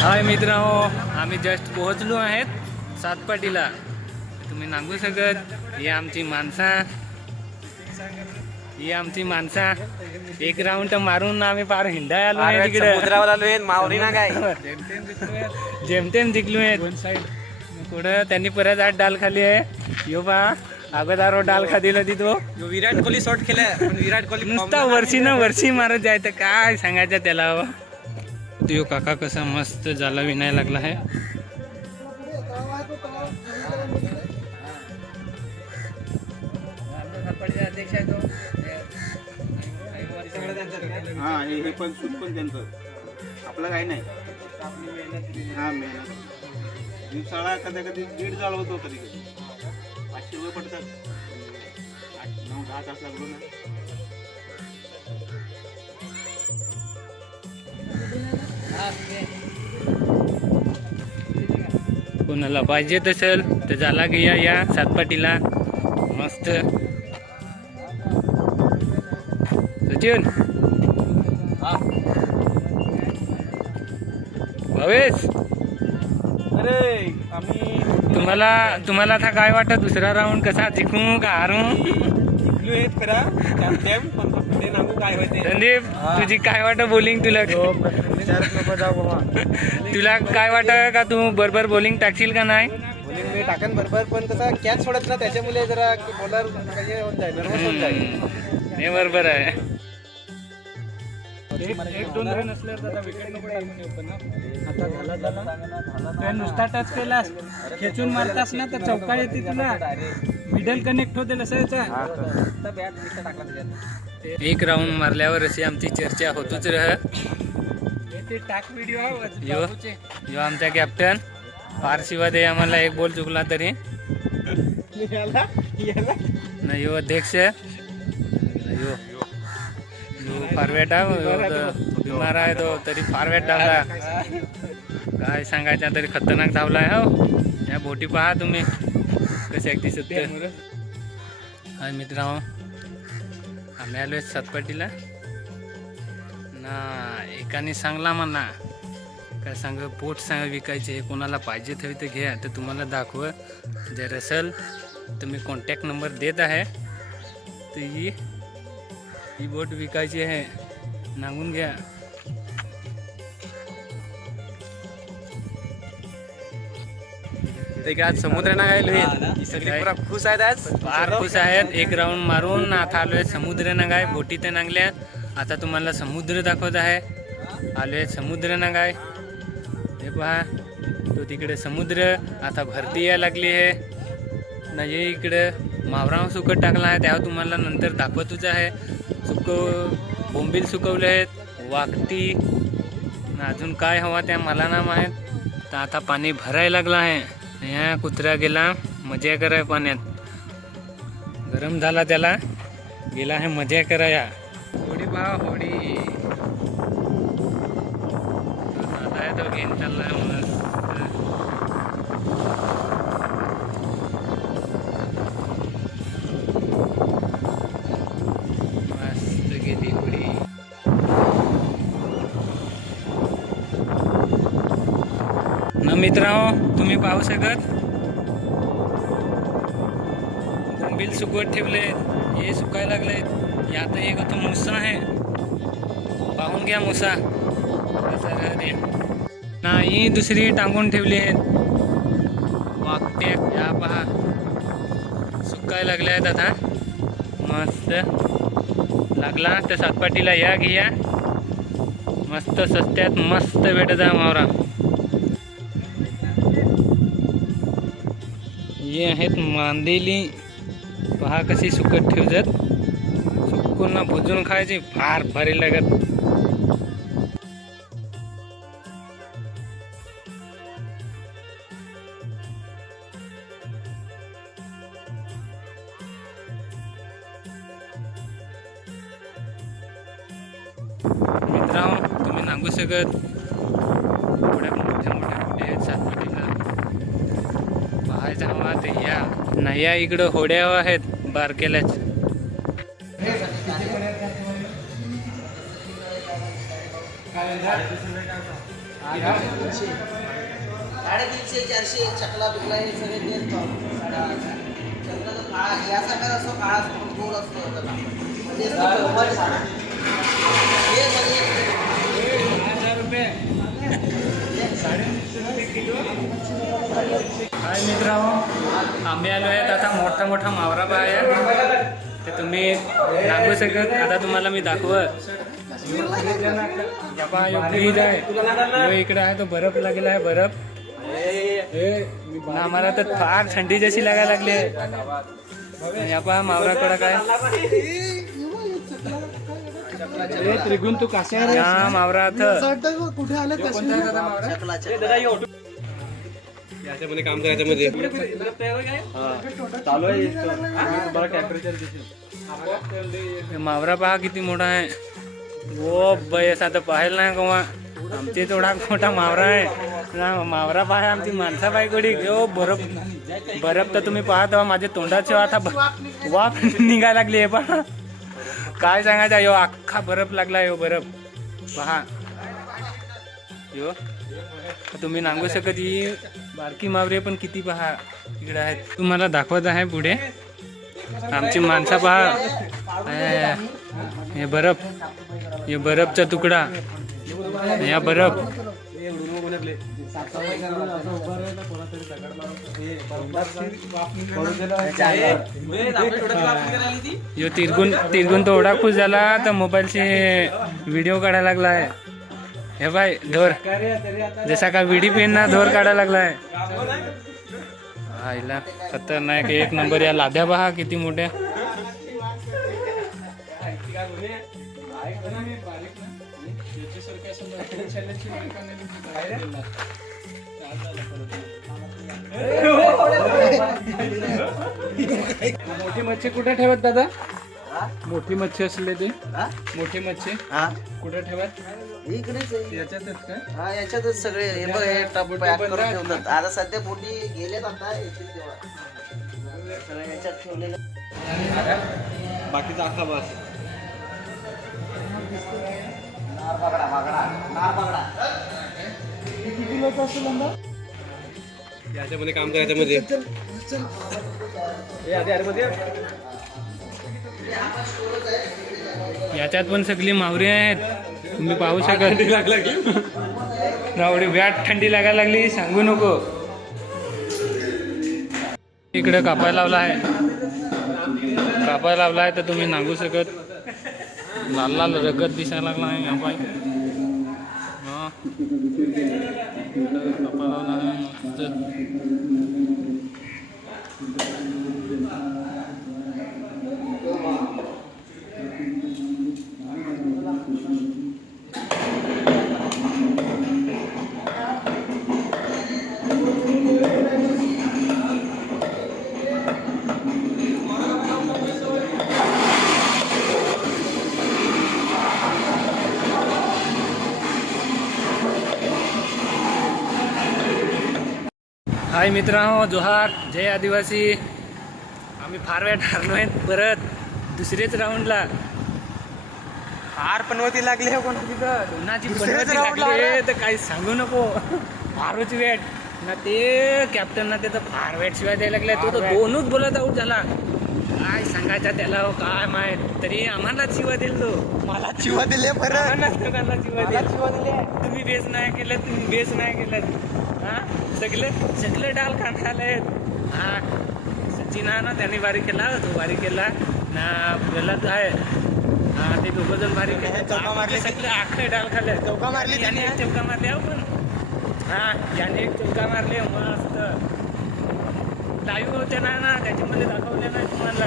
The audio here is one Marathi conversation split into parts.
हाय मित्रांनो, आम्ही जस्ट पोहोचलो आहेत सातपाटीला. तुम्ही सांगू शकत ही आमची माणसा एक राऊंड मारून आम्ही पार हिंडाय आलो आहे तिकडे. समुद्रावर आलोय मावरी ना काय जेमतेम जिंकलोय. पुढं त्यांनी परत 8 डाल खाली आहे. यो पहा अगोदर डाल खादिला तिथं विराट कोहली शॉट केलाय. विराट कोहली नुसता वर्षी मारत जायचं, काय सांगायचं त्याला. तो काका कसा मस्त जाला विनाय लागला आहे. हा हे पण सूट पण त्यांचं आपलं काही नाही. हा मेहनत दिवसाळा कधी दीड चालवतो, कधी 500 रुपये पडतात. 8-9-10 तास लागलो ना. कोणाला पाहिजे असेल तर झाला घ्या या सातपाटीला. मस्त सचिन भावेश, अरे आम्ही तुम्हाला आता काय वाटत दुसरा राऊंड कसा जिंकू का हारू? जिंकलो आहेत खरा चॅम्पियन, पण पुढे नागू काय होते. संदीप, तुझी काय वाटत बॉलिंग? तुला काय वाटत का तू बरोबर बॉलिंग टाकशील का नाही? बॉलिंग मी टाकन बरोबर, पण कसा कॅच सोडत ना त्याच्यामुळे जरा बॉलर काही होत जाईल, नर्वस होत जाईल. हे बरोबर आहे. एक दोन रन असल्यावर दादा विकेट नको टाकून येऊ ना. आता झाला नुसता टच केलास, खेचून मारतास ना तर चौका येते तुला. मिडल कनेक्ट होते नसायचा. एक राऊंड मारल्यावर अशी आमची चर्चा होतच रह. ते टाक व्हिडिओ यो आमचा कॅप्टन फार शिवा दे आम्हाला. एक बॉल चुकला तरी नाही. यो अध्यक्ष यो फॉरवर्ड बिमार आहे तो, तरी फॉरवर्ड धावला. काय सांगायचं, तरी खतरनाक धावला आहे. हो या बोटी पहा तुम्ही कसे दिसत. हाय मित्रांनो, आम्ही आलोय सातपाटीला ना. एकाने सांगला म्हणा काय सांग पोट सांग विकायचे, हे कोणाला पाहिजे हवी तर घ्या. तर तुम्हाला दाखव, जर असेल तर मी कॉन्टॅक्ट नंबर देत आहे. तर ही बोट विकायची आहे, सांगून घ्या. आज समुद्र ना काय सगळे पुरा खुश आहेत, आज फार खुश आहेत. एक राऊंड मारून आता आलोय समुद्र नगाय. बोटी तर नांगल्या. आता तुम्हाला समुद्र दाखवत आहे. आलोय समुद्र नगाय. हे पहा तो तिकडे समुद्र. आता भरती यायला लागली आहे ना. हे इकडे मावरा सुकट टाकला आहे, त्यावर तुम्हाला नंतर दाखवतच आहे. बोंबील सुकवले आहेत, वाकटी ना अजून काय हवा त्या मला ना माहीत. तर आता पाणी भरायला लागलं आहे. या कुत्रा गेला मजा कराय पाण्यात. गरम झाला त्याला, गेला आहे मजा कराया. होडी पहा होडी. आता आहे तो गेम चालला आहे मस्त. मस्त गेली होडी. ना मित्रांनो, तुम्ही पाहू शकत बोंबील सुकवत ठेवले. हे सुकायला लागले. आता एक होतो मुसा आहे, पाहून घ्या मुसा कसा राहते. नाही दुसरी टांगून ठेवली आहेत वाकटे. या पहा सुकायला लागले आहेत. आता मस्त लागला तर सातपाटीला या घ्या. मस्त सस्त्यात मस्त भेटत आहे मावरा. हे आहेत मांदेली. पहा कशी सुकट ठेवतात. सुकून ना भुजून खायची, फार भारी लागत. मित्रांनो, तुम्ही सांगू शकत एवढ्या मोठ्या होड्या आहेत सातपाटीला. पाहायचं हवा ते या नाही. या इकडं होड्या आहेत बारकेल्याच. 350 400 चकला बिकला हे सगळे तेच भाव. चकला तो काळा यासारखा असतो काळा असतो गोल असतो त्याला. म्हणजे असं चौपट साडा. हे मध्ये 1000 रुपये 350 किलो. काय मित्रांनो, आम्ही आलो आहेत आता मोठा मोठा मावरा आहे ते तुम्ही दाखवू शकत. आता तुम्हाला मी दाखवत फ्रीज आहे यो इकडे आहे तो बर्फ लागलेला आहे बर्फ. ना आम्हाला तर फार थंडी जशी लागायला लागली आहे. या पहा मावरा कडक आहे. त्रिगुण तू कसा हा मावरा कुठे आले याच्यामध्ये काम करायचं मध्ये चालू आहे टेम्परेचर. मावरा पहा किती मोठा आहे. वो बस आता पाहायला नाही केव्हा आमचे तेवढा मोठा मावरा आहे ना. मावरा पहा आमची माणसा बायकोडी ओ बर्फ बर्फ तर तुम्ही पाहत माझ्या तोंडाची आता वाफ निघायला लागली आहे पहा. काय सांगायचं यो अख्खा बर्फ लागला यो बर्फ पहा यो. तुम्ही सांगू शकत ही बारकी मावरे पण किती पहा इकडे आहेत. तुम्हाला दाखवत आहे पुढे आमची माणसं पहा. हे बर्फ हे बर्फचा तुकडा या बर्फ यो तिरगुन तो एवढा खुश झाला तर मोबाईलचे व्हिडिओ काढायला लागला आहे. हे बाय धोर जसा का विडी पेन ना धोर काढायला लागलाय. आईला खतरनाक एक नंबर. या लाद्या पहा किती मोठ्या. मोठी मच्छी कुठे ठेवत दादा? मोठी मच्छी असले ते मोठी मच्छी हा कुठे ठेवत? इकडेच आहे. याच्यातच काय? हा याच्यातच सगळे हे बघ हे टप पॅक करून ठेवतात. आता सध्या पोटी गेलेत आता येतील तेव्हा सगळं याच्यात ठेवलेलं. बाकीचा अख्खा बस नार बागडा किती लोक असेल अंदा? याच्यामध्ये काम करायचं मध्ये याच्यात पण सगळी मावरी आहेत तुम्ही पाहू शकत. एवढी व्याट थंडी लागायला लागली सांगू नको. इकडे कापायला लावला आहे तर तुम्ही सांगू शकत. लाल लाल रगत दिसायला लागला आहे हा पाय. हा कापायला लावला आहे मस्त. हाय मित्रांनो, जोहार, जय आदिवासी. आम्ही फार वेळ ठरलो आहेत परत दुसरेच राऊंडला. हार पनवती लागली आहे कोण तिथं. कोणाची पनवती लागली तर काही सांगू नको. फारच वेट ना ते कॅप्टन ना त्याचं फार वेट शिवाय द्यायला लागलाय. तो तर दोनच बोलत आऊट झाला. काय सांगायचा त्याला काय माहित. तरी आम्हाला शिवा दिल तो. मला चिवा दिले परत. शिवा दिले. तुम्ही बेस नाही केलं. हा सगळे डाल खाणाले. हा सचिन हा ना त्याने बारी केला तो बारी केला ना प्रल्हाद आहे. हा ते दोघं जण बारी केले. चौका मारले. सगळे आखरे डाल खाल्ले. चौका मारली याने एक चौका मारले पण. हा याने एक चौका मारले मस्त. लाईव्ह होते ना त्याच्यामध्ये दाखवले नाही तुम्हाला.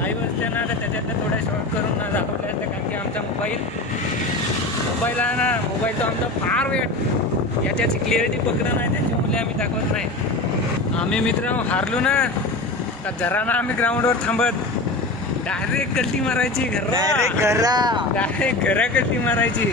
लाईव्ह असते ना तर त्याच्यातनं थोड्या शॉर्ट करून ना दाखवले असते. कारण की आमचा मोबाईल आहे ना मोबाईल तो आमचा फार वेट याच्याची क्लिअरिटी पकडत नाही त्याच्यामुळे आम्ही दाखवत नाही. आम्ही मित्र हारलो ना तर जरा ना आम्ही ग्राउंडवर थांबत डायरेक्ट कल्टी मारायची. डायरेक्ट घरा कल्टी मारायची.